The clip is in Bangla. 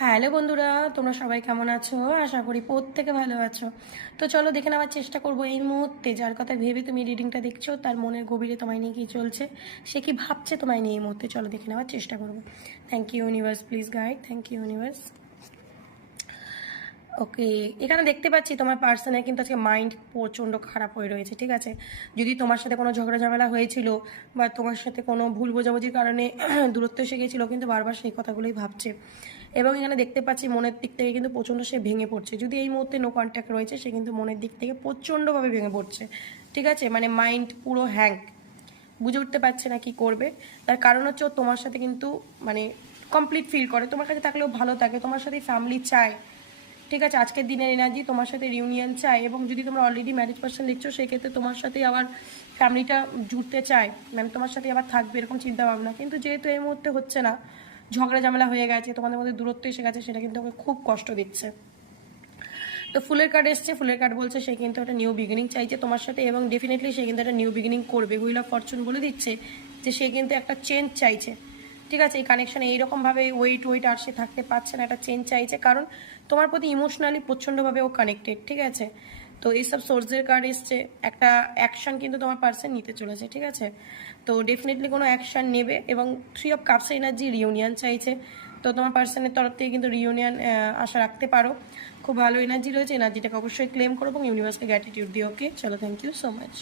হ্যালো বন্ধুরা, তোমরা সবাই কেমন আছো? আশা করি প্রত্যেকে ভালো আছো। তো চলো দেখে নেওয়ার চেষ্টা করবো এই মুহূর্তে যার কথা ভেবে তুমি রিডিংটা দেখছো তার মনের গভীরে তোমায় নিয়ে কী চলছে, সে কি ভাবছে তোমায় নিয়ে এই মুহূর্তে। চলো দেখে নেওয়ার চেষ্টা করবো। Thank you universe, please guide. Thank you universe. Okay, এখানে দেখতে পাচ্ছি তোমার পার্সনের কিন্তু আজকে মাইন্ড প্রচণ্ড খারাপ হয়ে রয়েছে, ঠিক আছে। যদি তোমার সাথে কোনো ঝগড়া ঝামেলা হয়েছিল বা তোমার সাথে কোনো ভুল বোঝাবুঝির কারণে দূরত্ব এসে গেছিলো, কিন্তু বারবার সেই কথাগুলোই ভাবছে। এবং এখানে দেখতে পাচ্ছি মনের দিক থেকে কিন্তু প্রচণ্ড সে ভেঙে পড়ছে। যদি এই মুহূর্তে নো কন্ট্যাক্ট রয়েছে, সে কিন্তু মনের দিক থেকে প্রচণ্ডভাবে ভেঙে পড়ছে, ঠিক আছে। মানে মাইন্ড পুরো হ্যাং, বুঝে উঠতে পারছে না কি করবে। তার কারণ হচ্ছে ও তোমার সাথে কিন্তু মানে কমপ্লিট ফিল করে, তোমার কাছে থাকলেও ভালো থাকে, তোমার সাথে ফ্যামিলি চায়, ঠিক আছে। আজকের দিনের এনার্জি তোমার সাথে রিউনিয়ন চায়। এবং যদি তোমরা অলরেডি ম্যারেজ পার্সন দেখছো, সেক্ষেত্রে তোমার সাথেই আবার ফ্যামিলিটা জুড়তে চায়, মানে তোমার সাথে আবার থাকবে এরকম চিন্তা ভাবনা। কিন্তু যেহেতু এই মুহূর্তে হচ্ছে না, ঝগড়া ঝামেলা হয়ে গেছে, তোমাদের মধ্যে দূরত্ব এসে গেছে, সেটা কিন্তু ওকে খুব কষ্ট দিচ্ছে। তো ফুলের কার্ড এসছে, ফুলের কার্ড বলছে সে কিন্তু একটা নিউ বিগিনিং চাইছে তোমার সাথে, এবং ডেফিনেটলি সে কিন্তু একটা নিউ বিগিনিং করবে। হুইল অফ ফরচুন বলে দিচ্ছে যে সে কিন্তু একটা চেঞ্জ চাইছে, ঠিক আছে। এই কানেকশানে এইরকমভাবে ওয়েট আর সে থাকতে পারছে না, একটা চেঞ্জ চাইছে, কারণ তোমার প্রতি ইমোশনালি প্রচণ্ডভাবে ও কানেক্টেড, ঠিক আছে। তো এইসব সোর্সের কার্ড এসছে, একটা অ্যাকশান কিন্তু তোমার পার্সন নিতে চলেছে, ঠিক আছে। তো ডেফিনেটলি কোনো অ্যাকশান নেবে। এবং 3 অফ কাপস এনার্জি রিউনিয়ন চাইছে। তো তোমার পার্সনের তরফ থেকে কিন্তু রিউনিয়ন আশা রাখতে পারো। খুব ভালো এনার্জি রয়েছে, এনার্জিটাকে অবশ্যই ক্লেম করো এবং ইউনিভার্সকে গ্র্যাটিটিউড দিও। ওকে চলো, থ্যাংক ইউ সো মাচ।